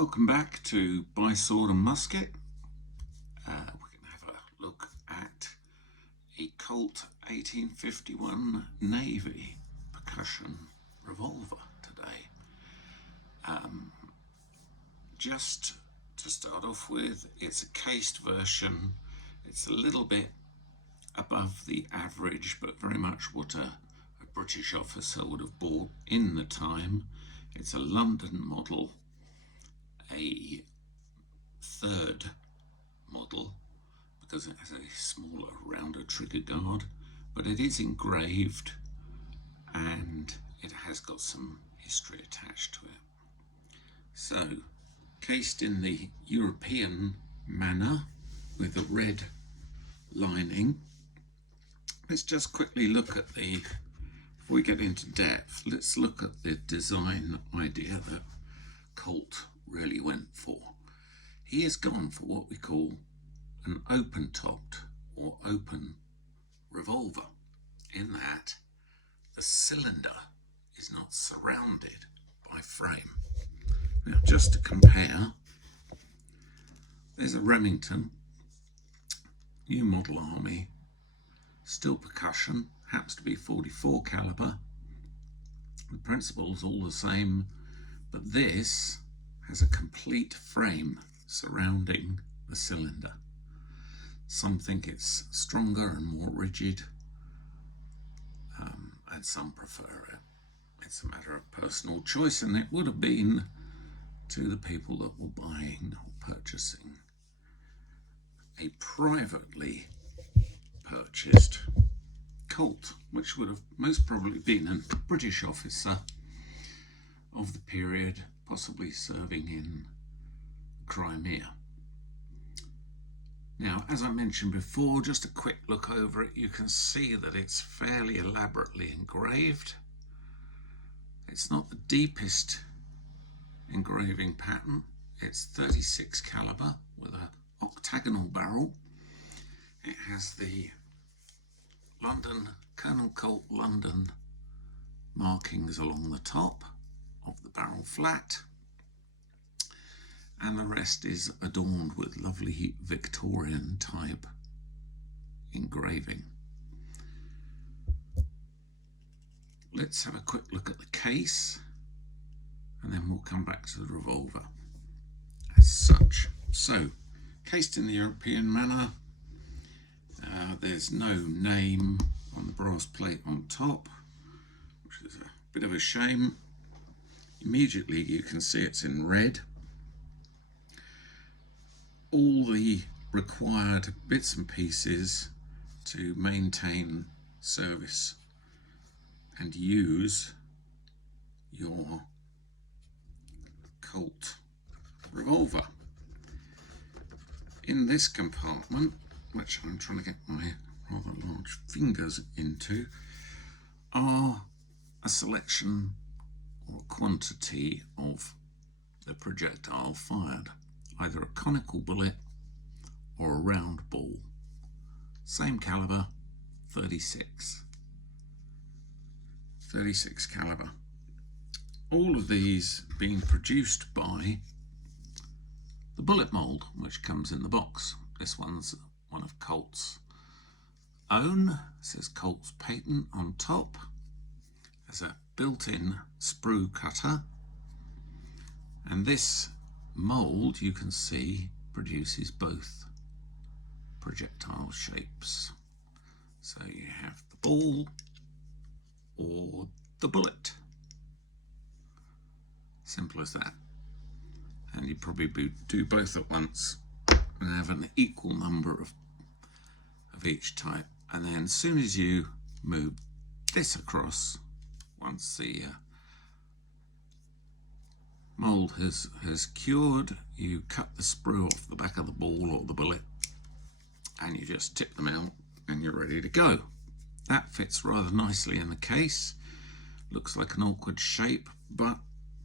Welcome back to By Sword and Musket. We're going to have a look at a Colt 1851 Navy percussion revolver today. Just to start off with, it's a cased version. It's a little bit above the average, but very much what a British officer would have bought in the time. It's a London model, a third model, because it has a smaller, rounder trigger guard, but it is engraved and it has got some history attached to it. So, cased in the European manner with a red lining. Let's just quickly look at before we get into depth, let's look at the design idea that Colt really went for. He has gone for what we call an open-topped or open revolver, in that the cylinder is not surrounded by frame. Now, just to compare, there's a Remington, new model Army, still percussion, happens to be 44 caliber. The principle is all the same, but this has a complete frame surrounding the cylinder. Some think it's stronger and more rigid, and some prefer it. It's a matter of personal choice, and it would have been to the people that were buying or purchasing a privately purchased Colt, which would have most probably been a British officer of the period, possibly serving in Crimea. Now, as I mentioned before, just a quick look over it, you can see that it's fairly elaborately engraved. It's not the deepest engraving pattern. It's 36 caliber with an octagonal barrel. It has the Colonel Colt London markings along the top of the barrel flat, and the rest is adorned with lovely Victorian type engraving. Let's have a quick look at the case, and then we'll come back to the revolver as such. So, cased in the European manner, there's no name on the brass plate on top, which is a bit of a shame. Immediately you can see it's in red. All the required bits and pieces to maintain service and use your Colt revolver. In this compartment, which I'm trying to get my rather large fingers into, are a selection or quantity of the projectile fired, either a conical bullet or a round ball. Same caliber, 36 caliber. All of these being produced by the bullet mold, which comes in the box. This one's one of Colt's own. It says Colt's patent on top. There's a built-in sprue cutter, and this mold, you can see, produces both projectile shapes. So you have the ball or the bullet. Simple as that. And you probably do both at once and have an equal number of each type. And then as soon as you move this across, once the mold has cured, you cut the sprue off the back of the ball or the bullet, and you just tip them out and you're ready to go. That fits rather nicely in the case. Looks like an awkward shape, but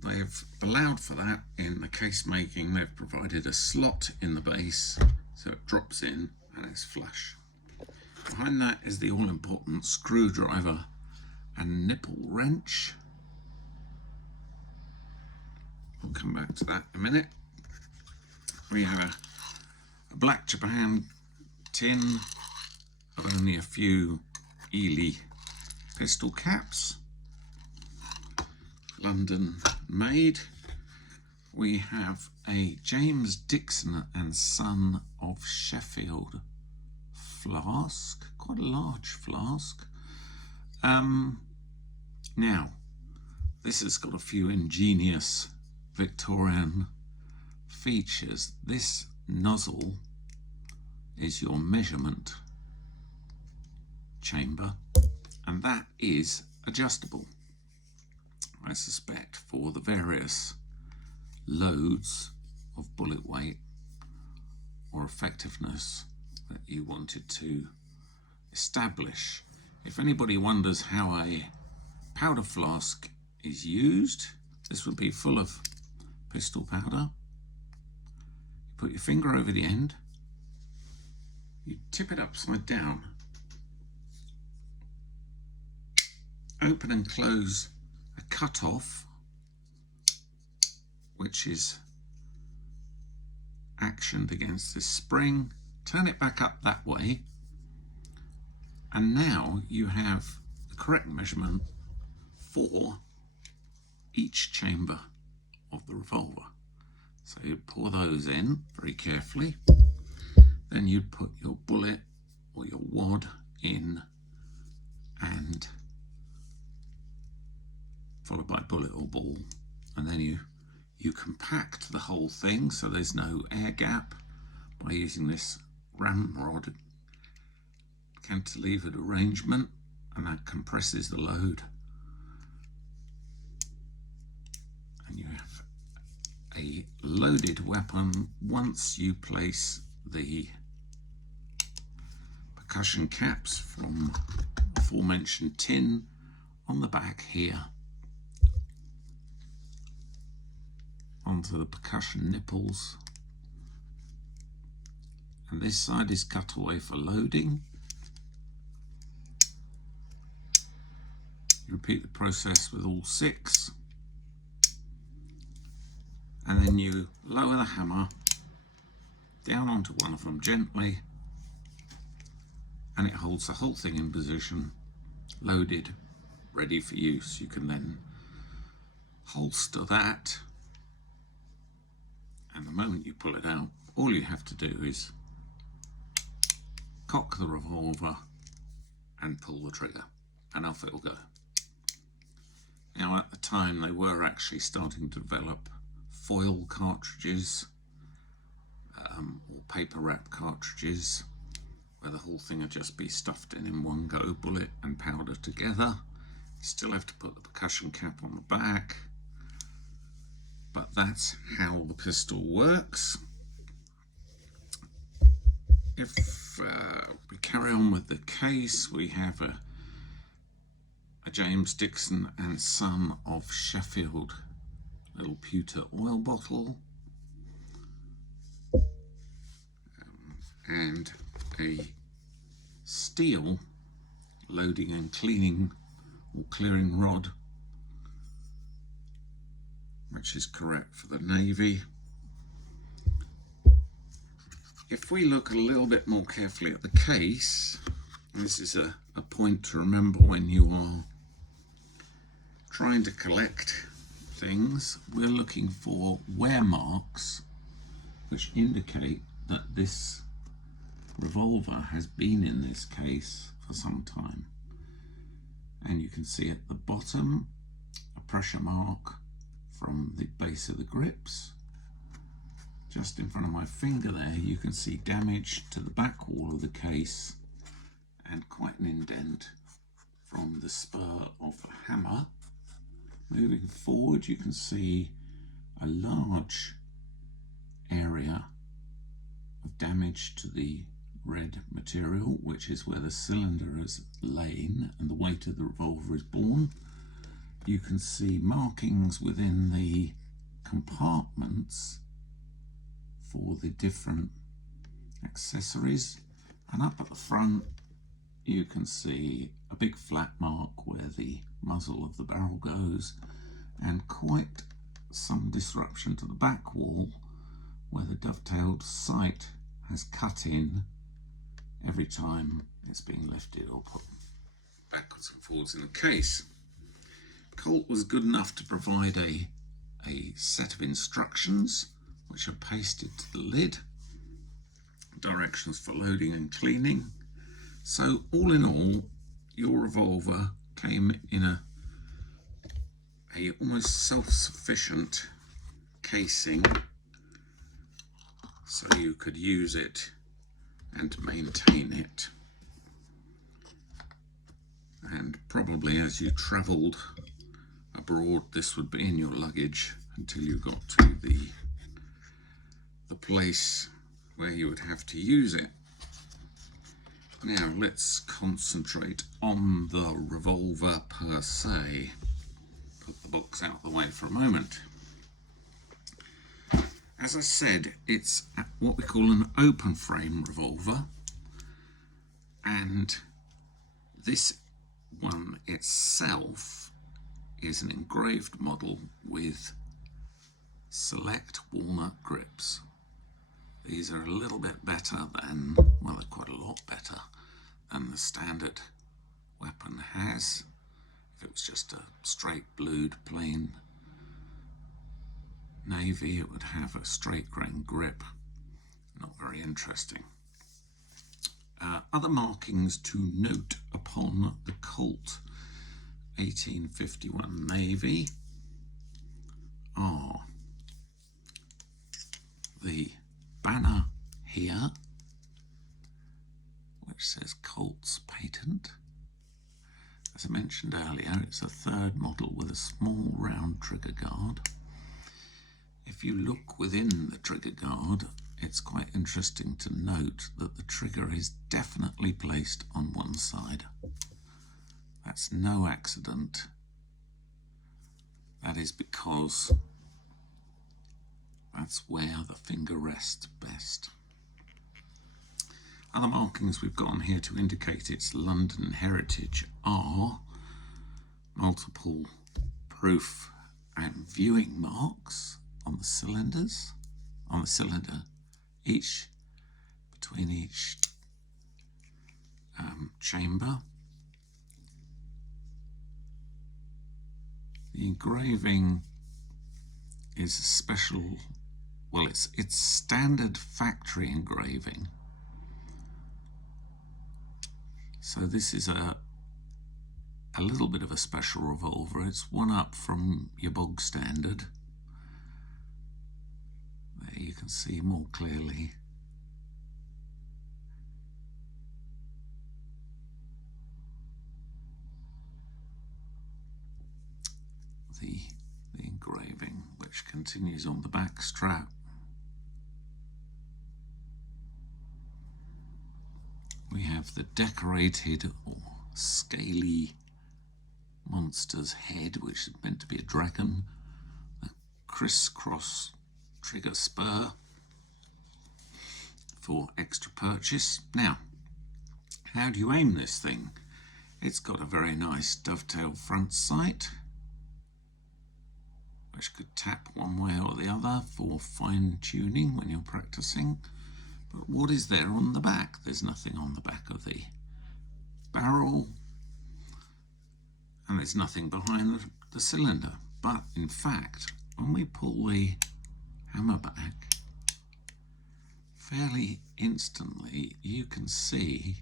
they've allowed for that in the case making. They've provided a slot in the base so it drops in and it's flush. Behind that is the all-important screwdriver and nipple wrench. I'll come back to that in a minute. we have a black Japan tin of only a few Ely pistol caps, London made. We have a James Dixon and Son of Sheffield flask, quite a large flask. Now, this has got a few ingenious Victorian features. This nozzle is your measurement chamber, and that is adjustable, I suspect, for the various loads of bullet weight or effectiveness that you wanted to establish. If anybody wonders how a powder flask is used, this would be full of pistol powder. You put your finger over the end, you tip it upside down, open and close a cut-off, which is actioned against this spring, turn it back up that way, and now you have the correct measurement for each chamber of the revolver. So you'd pour those in very carefully, then you'd put your bullet or your wad in, and followed by bullet or ball, and then you compact the whole thing so there's no air gap by using this ramrod cantilevered arrangement, and that compresses the load, and you have a loaded weapon once you place the percussion caps from the aforementioned tin on the back here onto the percussion nipples, and this side is cut away for loading. You repeat the process with all 6, and then you lower the hammer down onto one of them gently, and it holds the whole thing in position, loaded, ready for use. You can then holster that, and the moment you pull it out, all you have to do is cock the revolver and pull the trigger, and off it'll go. Now, at the time, they were actually starting to develop foil cartridges or paper wrap cartridges, where the whole thing would just be stuffed in one go, bullet and powder together. You still have to put the percussion cap on the back, but that's how the pistol works. If we carry on with the case, we have a James Dixon and Son of Sheffield little pewter oil bottle, and a steel loading and cleaning or clearing rod, which is correct for the Navy. If we look a little bit more carefully at the case, this is a point to remember when you are trying to collect things. We're looking for wear marks which indicate that this revolver has been in this case for some time. And you can see at the bottom a pressure mark from the base of the grips. Just in front of my finger there, you can see damage to the back wall of the case and quite an indent from the spur of the hammer. Moving forward, you can see a large area of damage to the red material, which is where the cylinder is lain and the weight of the revolver is borne. You can see markings within the compartments for the different accessories, and up at the front you can see a big flat mark where the muzzle of the barrel goes, and quite some disruption to the back wall where the dovetailed sight has cut in every time it's being lifted or put backwards and forwards in the case. Colt was good enough to provide a set of instructions which are pasted to the lid, directions for loading and cleaning. So all in all, your revolver came in a almost self-sufficient casing, so you could use it and maintain it. And probably as you travelled abroad, this would be in your luggage until you got to the place where you would have to use it. Now let's concentrate on the revolver per se. Put the box out of the way for a moment. As I said, it's what we call an open frame revolver, and this one itself is an engraved model with select walnut grips. These are a little bit better than, well, they're quite a lot better than the standard weapon has. If it was just a straight blued plain navy, it would have a straight grain grip. Not very interesting. Other markings to note upon the Colt 1851 Navy are the banner here, which says Colt's patent. As I mentioned earlier, it's a third model with a small round trigger guard. If you look within the trigger guard, it's quite interesting to note that the trigger is definitely placed on one side. That's no accident. That is because that's where the finger rests best. Other markings we've got on here to indicate its London heritage are multiple proof and viewing marks on the cylinders, on the cylinder, between each chamber. The engraving is a special, well, it's standard factory engraving. So this is a little bit of a special revolver. It's one up from your bog standard. There you can see more clearly. The engraving, which continues on the back strap. We have the decorated or scaly monster's head, which is meant to be a dragon, a crisscross trigger spur for extra purchase. Now, how do you aim this thing? It's got a very nice dovetail front sight, which could tap one way or the other for fine tuning when you're practicing. But what is there on the back? There's nothing on the back of the barrel, and there's nothing behind the cylinder. But in fact, when we pull the hammer back, fairly instantly you can see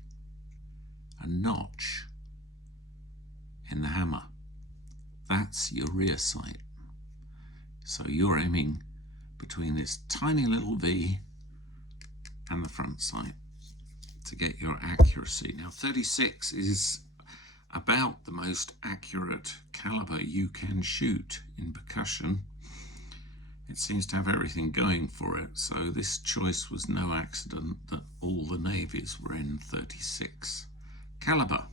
a notch in the hammer. That's your rear sight. So you're aiming between this tiny little V and the front sight to get your accuracy. Now 36 is about the most accurate caliber you can shoot in percussion. It seems to have everything going for it, so this choice was no accident that all the navies were in 36 caliber.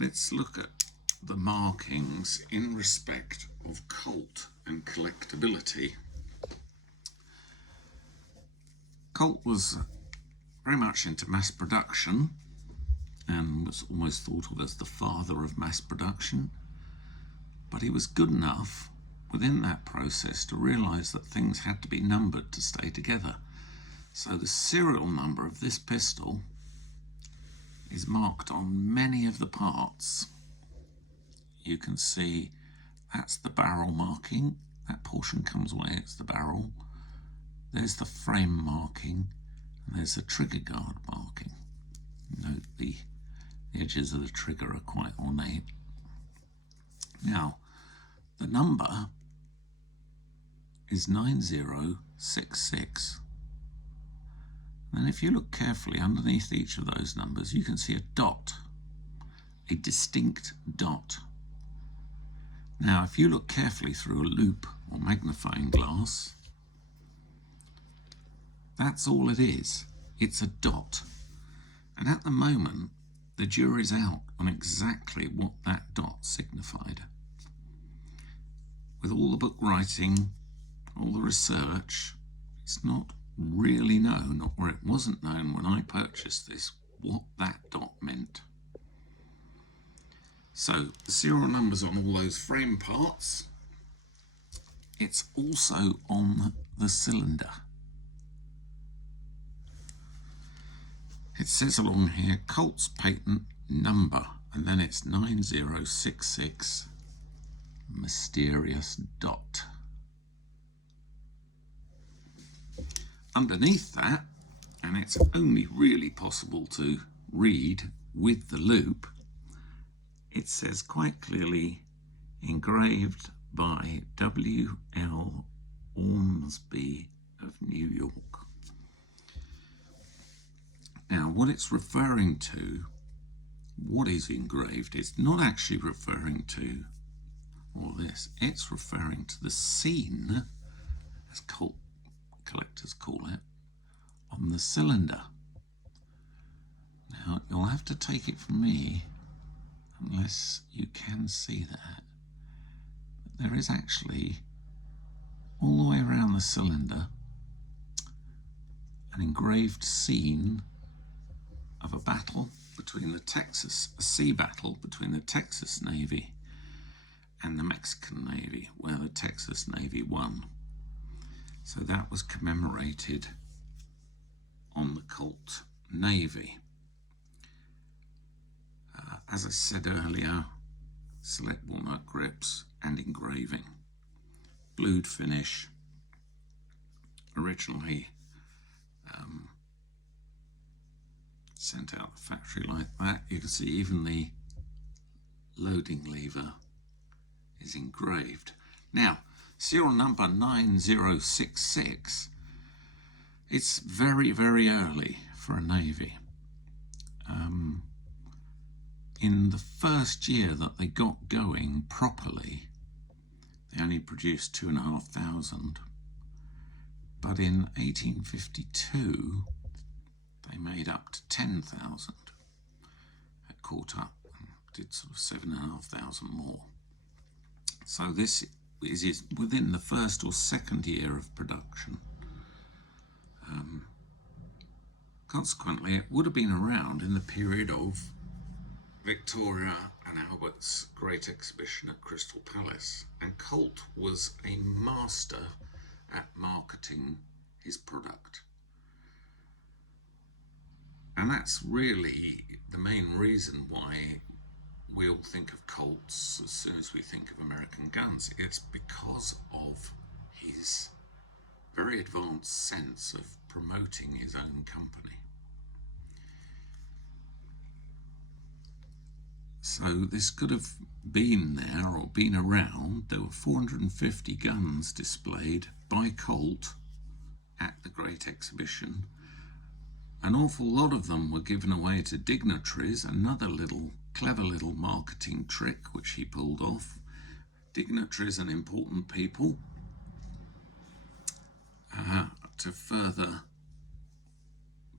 Let's look at the markings in respect of Colt and collectability. Colt was very much into mass production and was almost thought of as the father of mass production, but he was good enough within that process to realise that things had to be numbered to stay together. So the serial number of this pistol is marked on many of the parts. You can see that's the barrel marking. That portion comes away, it's the barrel. There's the frame marking, and there's the trigger guard marking. Note the edges of the trigger are quite ornate. Now, the number is 9066. And if you look carefully underneath each of those numbers, you can see a dot, a distinct dot. Now, if you look carefully through a loupe or magnifying glass, that's all it is. It's a dot. And at the moment, the jury's out on exactly what that dot signified. With all the book writing, all the research, it's not really known, or it wasn't known when I purchased this, what that dot meant. So the serial numbers on all those frame parts. It's also on the cylinder. It says along here, Colt's patent number, and then it's 9066, mysterious dot. Underneath that, and it's only really possible to read with the loupe, it says quite clearly, engraved by W.L. Ormsby of New York. Now, what it's referring to, what is engraved, it's not actually referring to all this. It's referring to the scene, as Colt collectors call it, on the cylinder. Now, you'll have to take it from me, unless you can see that. There is actually, all the way around the cylinder, an engraved scene of a battle between a sea battle between the Texas Navy and the Mexican Navy, where the Texas Navy won. So that was commemorated on the Colt Navy. As I said earlier, select walnut grips and engraving. Blued finish, originally sent out the factory like that. You can see even the loading lever is engraved. Now, serial number 9066, it's very, very early for a Navy. In the first year that they got going properly, they only produced 2,500. But in 1852, they made up to 10,000. It caught up and did sort of 7,500 more. So this is within the first or second year of production. Consequently, it would have been around in the period of Victoria and Albert's Great Exhibition at Crystal Palace, and Colt was a master at marketing his product. And that's really the main reason why we all think of Colts as soon as we think of American guns. It's because of his very advanced sense of promoting his own company. So this could have been there or been around. There were 450 guns displayed by Colt at the Great Exhibition. An awful lot of them were given away to dignitaries, another clever little marketing trick which he pulled off. Dignitaries and important people to further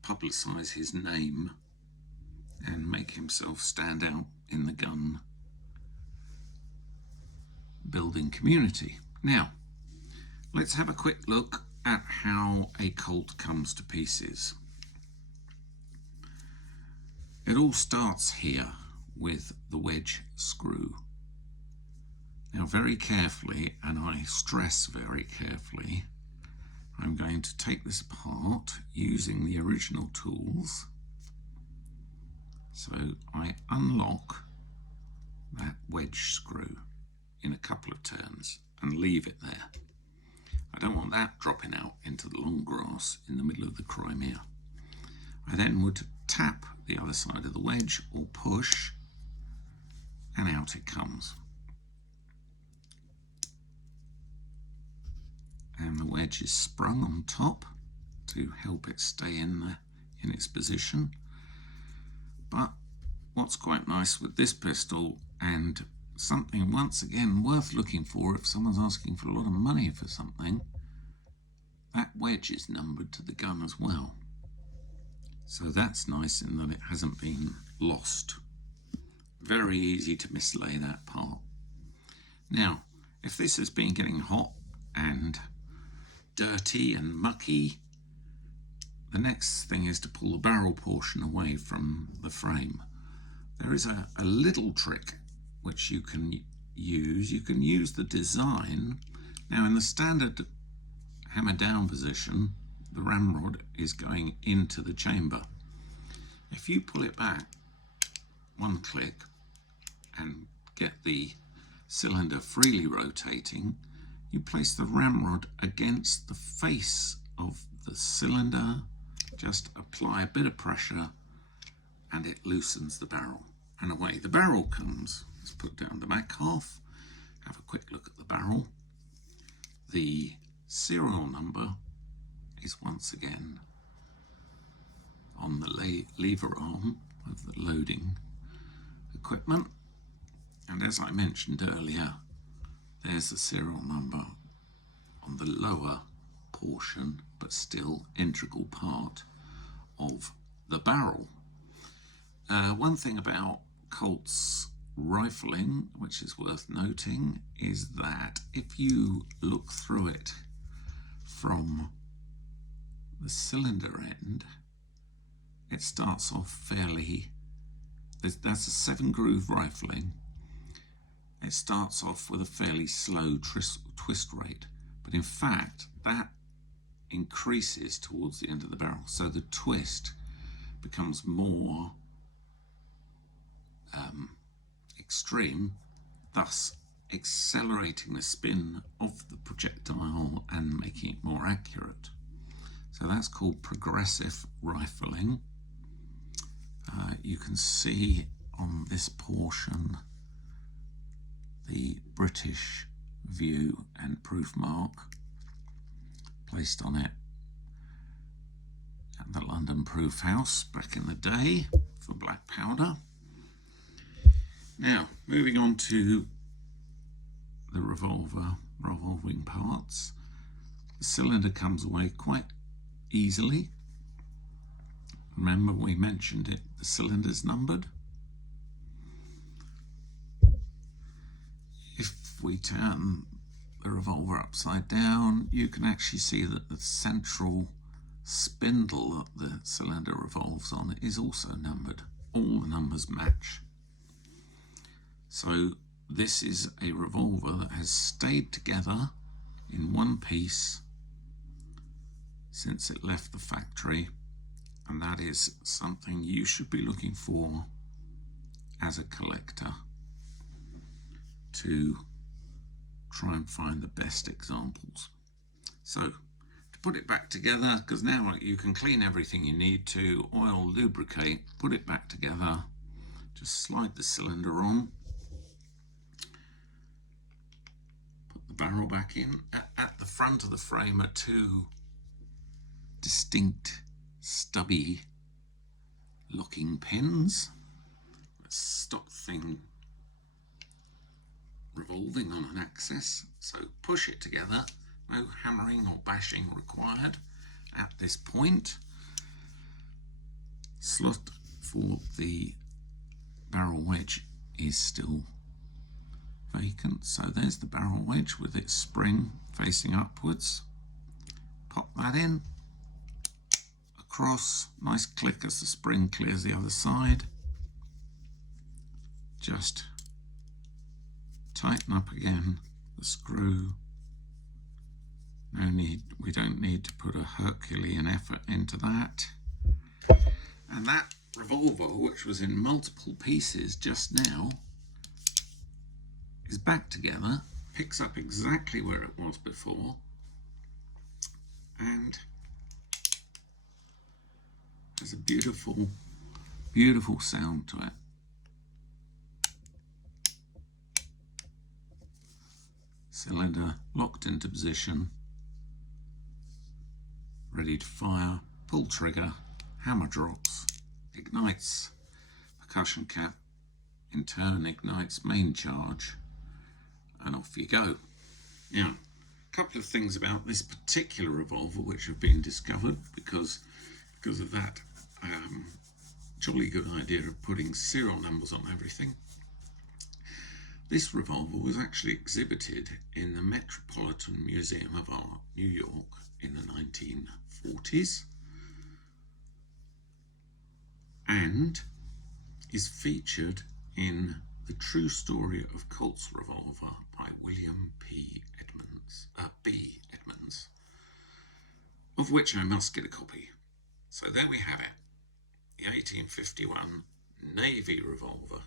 publicise his name and make himself stand out in the gun building community. Now, let's have a quick look at how a Colt comes to pieces. It all starts here with the wedge screw. Now very carefully, and I stress very carefully, I'm going to take this apart using the original tools. So I unlock that wedge screw in a couple of turns and leave it there. I don't want that dropping out into the long grass in the middle of the Crimea. I then would tap the other side of the wedge or push, and out it comes. And the wedge is sprung on top to help it stay in its position. But what's quite nice with this pistol, and something once again worth looking for if someone's asking for a lot of money for something, that wedge is numbered to the gun as well. So that's nice in that it hasn't been lost. Very easy to mislay that part. Now, if this has been getting hot and dirty and mucky, the next thing is to pull the barrel portion away from the frame. There is a little trick which you can use. You can use the design. Now in the standard hammer down position, the ramrod is going into the chamber. If you pull it back one click and get the cylinder freely rotating, you place the ramrod against the face of the cylinder, just apply a bit of pressure and it loosens the barrel, and away the barrel comes. Let's put down the back half, have a quick look at the barrel. The serial number is once again on the lever arm of the loading equipment, and as I mentioned earlier, there's the serial number on the lower portion, but still integral part of the barrel. One thing about Colt's rifling, which is worth noting, is that if you look through it from the cylinder end, it starts off fairly, that's a 7-groove rifling. It starts off with a fairly slow twist rate, but in fact that increases towards the end of the barrel, so the twist becomes more extreme, thus accelerating the spin of the projectile and making it more accurate. So that's called progressive rifling. You can see on this portion the British view and proof mark placed on it at the London Proof House back in the day for black powder. Now, moving on to the revolving parts. The cylinder comes away quite easily. Remember we mentioned it, the cylinder's numbered. If we turn the revolver upside down, you can actually see that the central spindle that the cylinder revolves on is also numbered. All the numbers match. So this is a revolver that has stayed together in one piece since it left the factory, and that is something you should be looking for as a collector to try and find the best examples. So to put it back together, because now you can clean everything you need to, oil, lubricate, put it back together, just slide the cylinder on, put the barrel back in. At the front of the frame are two distinct stubby locking pins. Let's stop the thing revolving on an axis. So push it together, no hammering or bashing required at this point. Slot for the barrel wedge is still vacant, so there's the barrel wedge with its spring facing upwards. Pop that in, across, nice click as the spring clears the other side. Just tighten up again the screw. We don't need to put a Herculean effort into that. And that revolver, which was in multiple pieces just now, is back together, picks up exactly where it was before, and has a beautiful, beautiful sound to it. Cylinder locked into position, ready to fire, pull trigger, hammer drops, ignites percussion cap, in turn ignites main charge, and off you go. Now, a couple of things about this particular revolver which have been discovered because of that jolly good idea of putting serial numbers on everything. This revolver was actually exhibited in the Metropolitan Museum of Art, New York, in the 1940s, and is featured in The True Story of Colt's Revolver by William B. Edmonds, of which I must get a copy. So there we have it, the 1851 Navy revolver.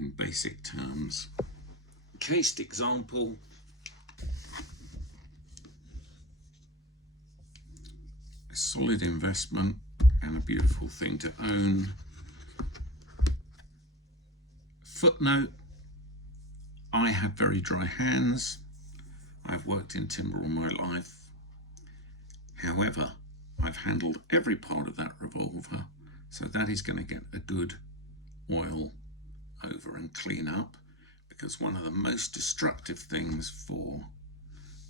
In basic terms, cased example, a solid investment and a beautiful thing to own. Footnote: I have very dry hands. I've worked in timber all my life. However, I've handled every part of that revolver, so that is going to get a good oil over and clean up, because one of the most destructive things for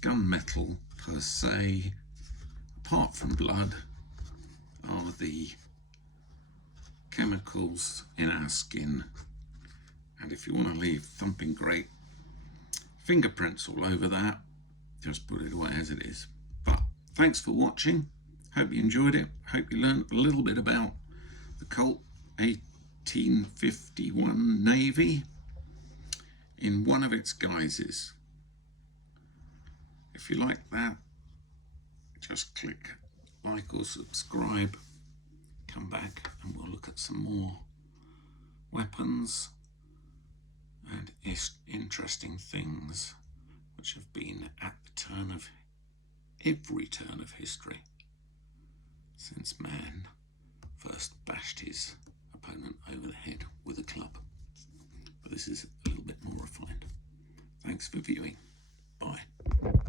gunmetal per se, apart from blood, are the chemicals in our skin. And if you want to leave thumping great fingerprints all over that, just put it away as it is. But thanks for watching. Hope you enjoyed it. Hope you learned a little bit about the Colt 1851 Navy in one of its guises. If you like that, just click like or subscribe. Come back and we'll look at some more weapons and interesting things which have been at the turn of every turn of history since man first bashed his opponent over the head with a club. But this is a little bit more refined. Thanks for viewing.